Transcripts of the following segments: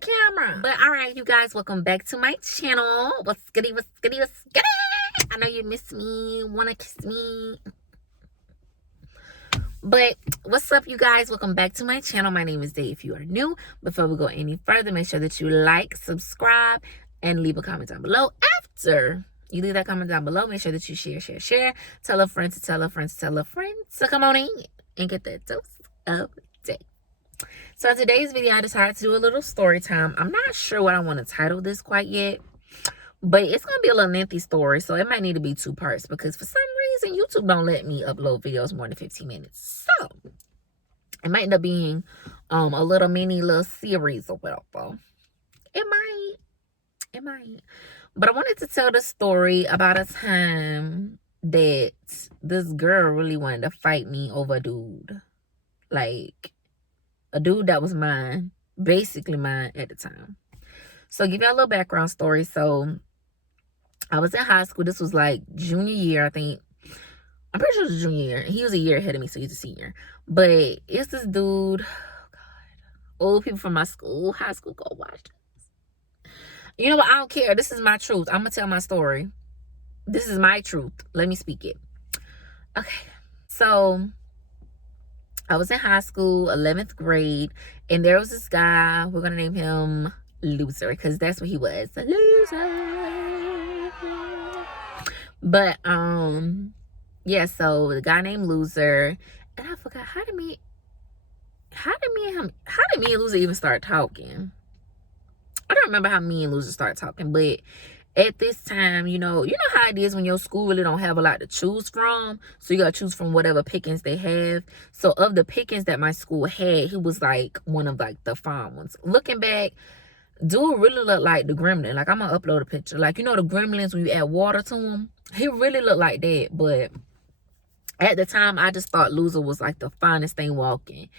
the camera. But all right, you guys, welcome back to my channel. What's goody, what's goody, what's goody? I know you miss me, wanna kiss me. But what's up, you guys? Welcome back to my channel. My name is Day. If you are new, before we go any further, make sure that you like, subscribe, and leave a comment down below. After you leave that comment down below, make sure that you share. Tell a friend to tell a friend to tell a friend. So come on in and get that dose of day. So in today's video, I decided to do a little story time. I'm not sure what I want to title this quite yet, but it's going to be a little lengthy story, so it might need to be 2 parts because for some reason, YouTube don't let me upload videos more than 15 minutes. So it might end up being a little little series or whatever. It might. But I wanted to tell the story about a time that this girl really wanted to fight me over a dude. Like, a dude that was mine, basically mine at the time. So give you a little background story. So I was in high school. This was like junior year, I think. I'm pretty sure it was junior year. He was a year ahead of me, so he's a senior. But it's this dude. Oh God. Old people from my school, high school, go watch this. You know what? I don't care. This is my truth. I'm going to tell my story. This is my truth. Let me speak it. Okay. So I was in high school, 11th grade, and there was this guy. We're going to name him Loser because that's what he was. A loser. But, yeah, so the guy named Loser, and I forgot, how did me and Loser even start talking? I don't remember how me and Loser started talking, but at this time, you know how it is when your school really don't have a lot to choose from. So you got to choose from whatever pickings they have. So of the pickings that my school had, he was like one of like the fine ones. Looking back, dude really looked like the gremlin. Like, I'm going to upload a picture. Like, you know the gremlins when you add water to them? He really looked like that. But at the time, I just thought Loser was like the finest thing walking.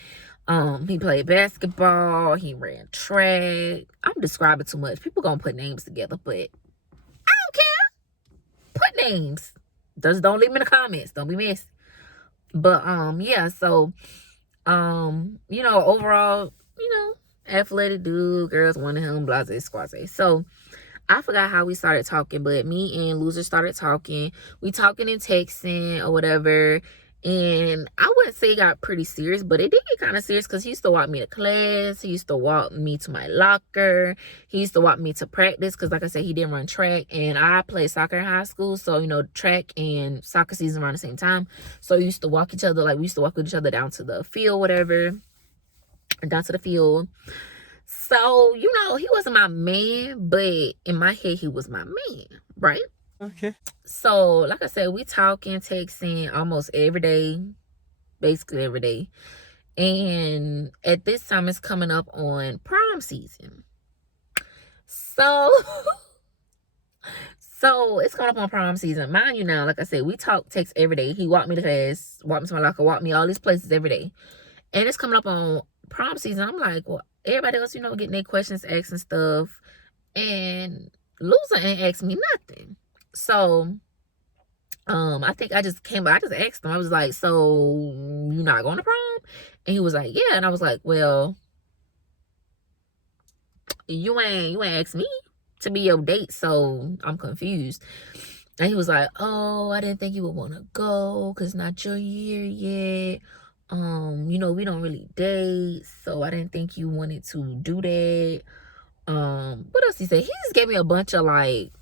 He played basketball. He ran track. I'm describing too much. People going to put names together, but put names. Just don't leave me in the comments. Don't be messy. But yeah, so overall, athletic dude, girls wanted him, blase squaze. So I forgot how we started talking, but me and Loser started talking. We talking and texting or whatever. And I wouldn't say it got pretty serious, but it did get kind of serious because he used to walk me to class. He used to walk me to my locker. He used to walk me to practice because, like I said, he didn't run track. And I played soccer in high school. So, track and soccer season around the same time. So we used to walk each other, like we used to walk with each other down to the field, whatever. Down to the field. So, he wasn't my man, but in my head, he was my man, right? Okay. So, like I said, we talking, texting almost every day, basically every day. And at this time, it's coming up on prom season. So, it's coming up on prom season. Mind you now, like I said, we talk, text every day. He walked me to class, walked me to my locker, walked me all these places every day. And it's coming up on prom season. I'm like, well, everybody else, getting their questions asked and stuff. And Loser ain't asked me nothing. So, I think I just asked him. I was like, so you not going to prom? And he was like, yeah. And I was like, well, you ain't asked me to be your date, so I'm confused. And he was like, oh, I didn't think you would want to go because not your year yet. We don't really date, so I didn't think you wanted to do that. What else he said? He just gave me a bunch of like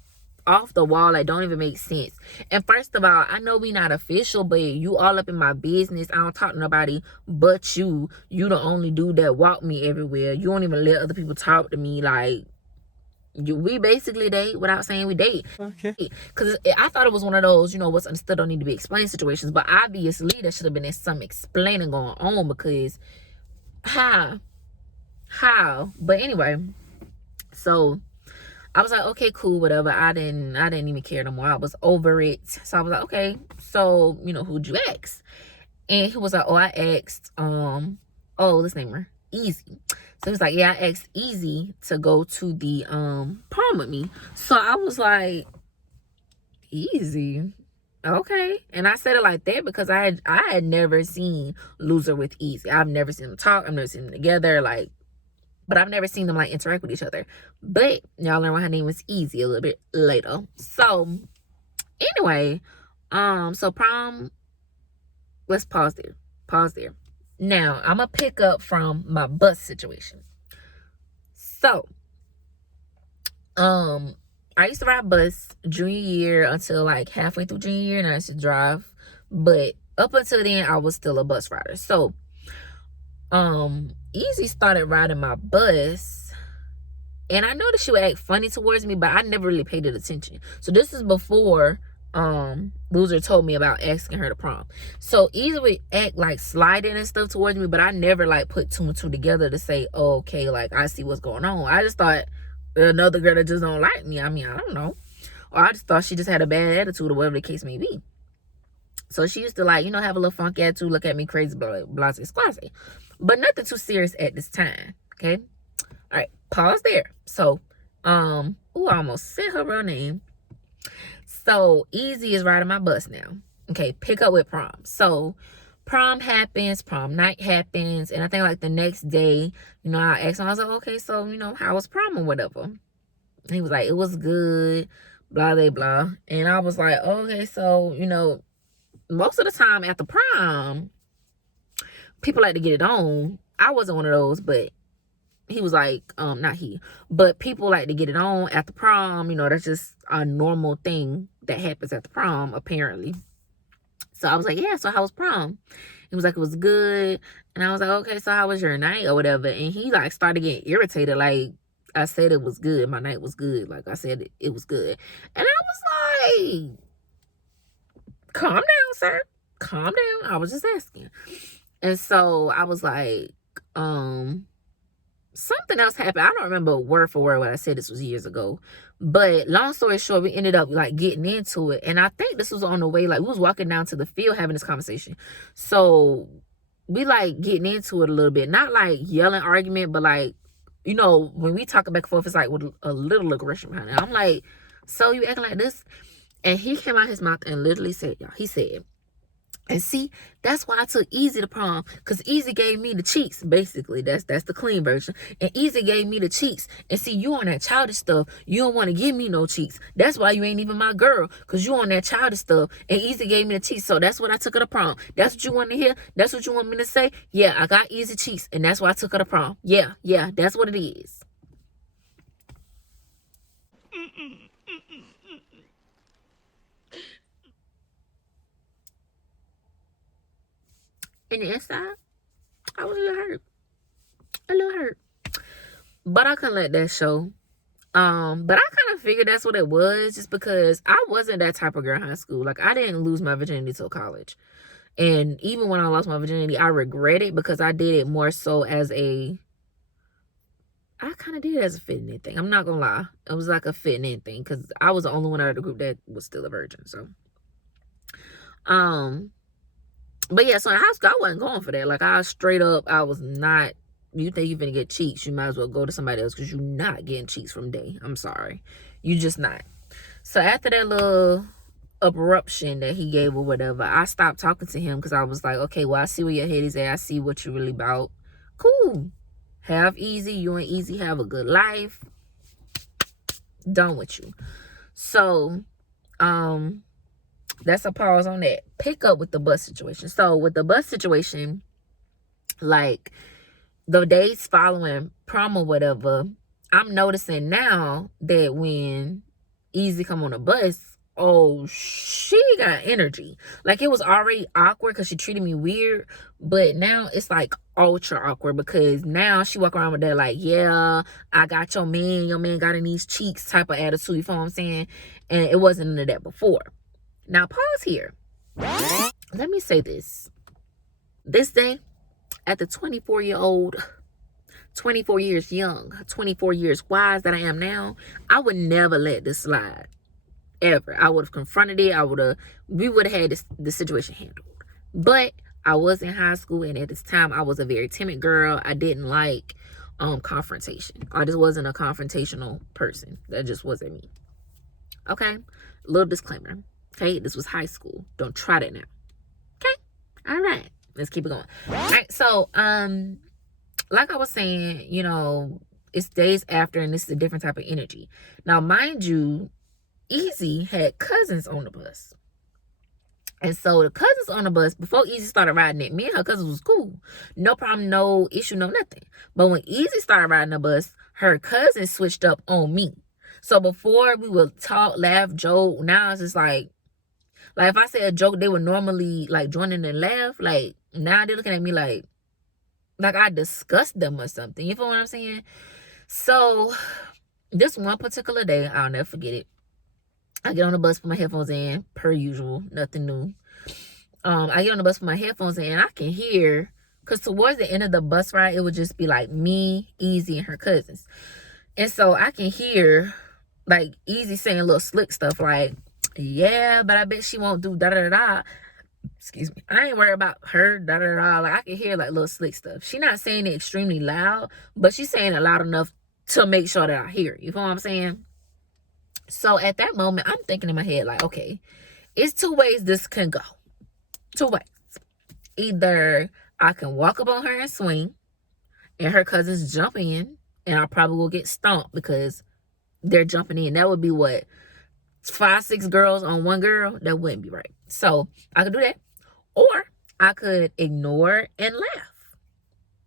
off the wall, like don't even make sense. And first of all, I know we not official, but you all up in my business. I don't talk to nobody but you. You the only dude that walk me everywhere. You don't even let other people talk to me. Like, we basically date without saying we date. Okay. Because I thought it was one of those, what's understood don't need to be explained situations. But obviously, there should have been some explaining going on because how? But anyway, so I was like, okay, cool, whatever. I didn't even care no more. I was over it. So I was like, okay, so, who'd you ask? And he was like, oh, I asked, let's name her Easy. So he was like, yeah, I asked Easy to go to the prom with me. So I was like, Easy? Okay. And I said it like that because I had never seen Loser with Easy. I've never seen them talk. I've never seen them together. Like, but I've never seen them like interact with each other. But y'all learn why her name was Easy a little bit later. So anyway, so prom, let's pause there. Now I'm gonna pick up from my bus situation. So I used to ride bus junior year until like halfway through junior year, and I used to drive. But up until then, I was still a bus rider. So Easy started riding my bus, and I noticed she would act funny towards me, but I never really paid it attention. So this is before Loser told me about asking her to prom. So Easy would act like sliding and stuff towards me, but I never like put two and two together to say, oh, okay, like I see what's going on. I just thought another girl that just don't like me. I mean, I don't know. Or I just thought she just had a bad attitude or whatever the case may be. So she used to like, you know, have a little funky attitude, look at me crazy, blah, squashy. But nothing too serious at this time. Okay. All right. Pause there. So, I almost said her real name. So Easy is riding my bus now. Okay. Pick up with prom. So prom happens, prom night happens. And I think like the next day, you know, I asked him, I was like, okay, so, you know, how was prom or whatever? And he was like, it was good, blah, blah, blah. And I was like, okay, so, you know, most of the time at the prom, people like to get it on. I wasn't one of those, but he was like, not he, but people like to get it on at the prom. You know, that's just a normal thing that happens at the prom, apparently. So I was like, yeah, so how was prom? He was like, it was good. And I was like, okay, so how was your night or whatever? And he like started getting irritated. Like, I said it was good. My night was good. Like I said, it was good. And I was like, calm down, sir. Calm down. I was just asking. And so I was like, something else happened. I don't remember word for word what I said. This was years ago. But long story short, we ended up like getting into it. And I think this was on the way, like we was walking down to the field having this conversation. So we like getting into it a little bit. Not like yelling argument, but like, you know, when we talk back and forth, it's like with a little aggression behind it. I'm like, so you acting like this? And he came out his mouth and literally said, y'all, he said, and see, that's why I took Easy to prom, because Easy gave me the cheeks. Basically, that's the clean version. And Easy gave me the cheeks. And see, you on that childish stuff. You don't want to give me no cheeks. That's why you ain't even my girl, because you on that childish stuff. And Easy gave me the cheeks. So that's what I took her to prom. That's what you want to hear? That's what you want me to say? Yeah, I got Easy cheeks, and that's why I took her to prom. Yeah, that's what it is. And the inside, I was a little hurt. But I couldn't let that show. But I kind of figured that's what it was, just because I wasn't that type of girl in high school. Like, I didn't lose my virginity till college. And even when I lost my virginity, I regret it, because I did it more so as I kind of did it as a fitting in thing. I'm not gonna lie. It was like a fitting in thing, because I was the only one out of the group that was still a virgin. So, but yeah, so in high school, I wasn't going for that. Like, I was not, you think you're gonna get cheeks, you might as well go to somebody else, because you're not getting cheeks from Day. I'm sorry. You just not. So after that little abruption that he gave or whatever, I stopped talking to him, because I was like, okay, well, I see where your head is at. I see what you're really about. Cool. Have Easy. You and Easy have a good life. Done with you. So, that's a pause on that. Pick up with the bus situation. So with the bus situation, like the days following prom or whatever, I'm noticing now that when Easy come on the bus, oh, she got energy. Like, it was already awkward because she treated me weird, but now it's like ultra awkward, because now she walk around with that like, yeah, I got your man got in these cheeks type of attitude. You feel what I'm saying? And it wasn't none of that before. Now, pause here. Let me say this. This day, at the 24-year-old, 24 years young, 24 years wise that I am now, I would never let this slide. Ever. I would have confronted it. We would have had this situation handled. But I was in high school, and at this time, I was a very timid girl. I didn't like confrontation. I just wasn't a confrontational person. That just wasn't me. Okay? Little disclaimer. Okay, this was high school. Don't try that now. Okay? All right. Let's keep it going. All right, so like I was saying, you know, it's days after and this is a different type of energy. Now, mind you, Easy had cousins on the bus. And so the cousins on the bus, before Easy started riding it, me and her cousins was cool. No problem, no issue, no nothing. But when Easy started riding the bus, her cousins switched up on me. So before we would talk, laugh, joke, now it's just like if I say a joke, they would normally like join in and laugh. Like now they're looking at me like I disgust them or something. You feel what I'm saying? So this one particular day, I'll never forget it. I get on the bus, put my headphones in, per usual, nothing new. I get on the bus with my headphones in, and I can hear, because towards the end of the bus ride, it would just be like me, Easy, and her cousins. And so I can hear like Easy saying little slick stuff like, yeah, but I bet she won't do da-da-da-da. Excuse me. I ain't worried about her, da-da-da-da. Like I can hear like little slick stuff. She's not saying it extremely loud, but she's saying it loud enough to make sure that I hear it. You feel what I'm saying? So at that moment, I'm thinking in my head, like, okay, it's two ways this can go. Two ways. Either I can walk up on her and swing, and her cousins jump in, and I probably will get stomped because they're jumping in. That would be what? 5, 6 girls on one girl? That wouldn't be right. So I could do that. Or I could ignore and laugh.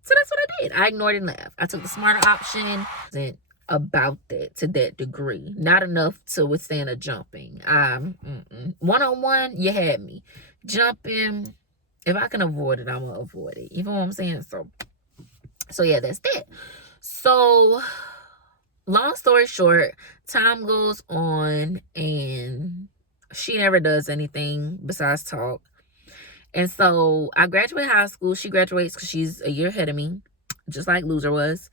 So that's what I did. I ignored and laughed. I took the smarter option. And about that to that degree, not enough to withstand a jumping. One-on-one, you had me. Jumping, if I can avoid it, I'm gonna avoid it. You know what I'm saying? So yeah, that's that. So long story short, time goes on and she never does anything besides talk. And so I graduate high school. She graduates because she's a year ahead of me, just like Loser was.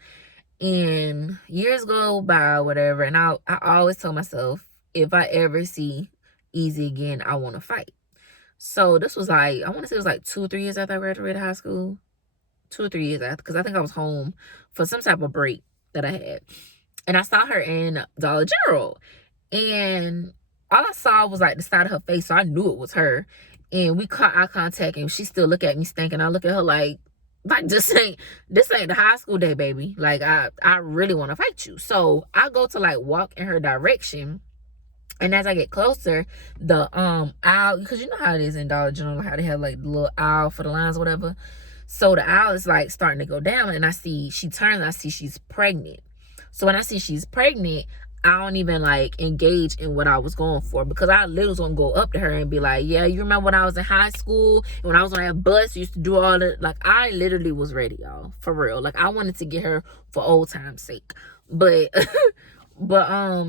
And years go by, whatever, and I always tell myself, if I ever see Easy again, I want to fight. So this was like, I want to say it was like 2 or 3 years after I graduated high school. 2 or 3 years after, because I think I was home for some type of break that I had. And I saw her in Dollar General. And all I saw was like the side of her face, so I knew it was her. And we caught eye contact, and she still look at me stinking. I look at her like this ain't the high school day, baby. Like I really want to fight you. So I go to like walk in her direction, and as I get closer, the aisle, because you know how it is in Dollar General, how they have like the little aisle for the lines or whatever. So the aisle is like starting to go down, and I see she turns, and I see she's pregnant. So when I see she's pregnant, I don't even like engage in what I was going for, because I literally was gonna go up to her and be like, yeah, you remember when I was in high school, when I was on that bus, used to do all that. Like I literally was ready, y'all, for real. Like I wanted to get her for old time's sake. But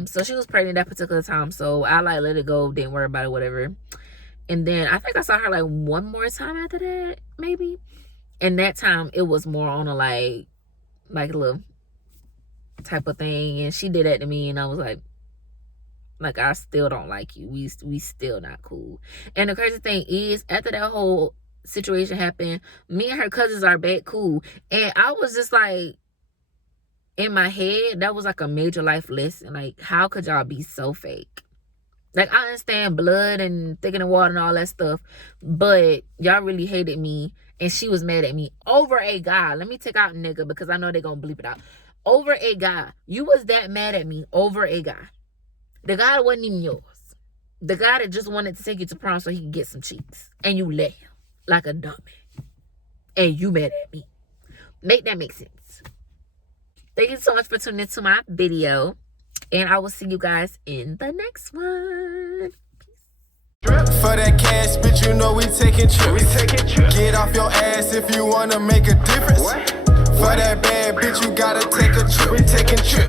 so she was pregnant that particular time, so I like let it go, didn't worry about it, whatever. And then I think I saw her like one more time after that, maybe. And that time it was more on a like a little type of thing, and she did that to me, and I was like I still don't like you. We still not cool. And the crazy thing is, after that whole situation happened, me and her cousins are back cool. And I was just like, in my head, that was like a major life lesson. Like, how could y'all be so fake? Like, I understand blood and thicker than water and all that stuff, but y'all really hated me, and she was mad at me over a guy. Let me take out nigga, because I know they're gonna bleep it out. Over a guy. You was that mad at me over a guy. The guy that wasn't even yours. The guy that just wanted to take you to prom so he could get some cheeks. And you let him like a dummy. And you mad at me. Make that make sense. Thank you so much for tuning into my video. And I will see you guys in the next one. For that cash, bitch, you know we taking trips. Get off your ass if you wanna make a difference. For that bad bitch, you gotta take a trip. We taking trips.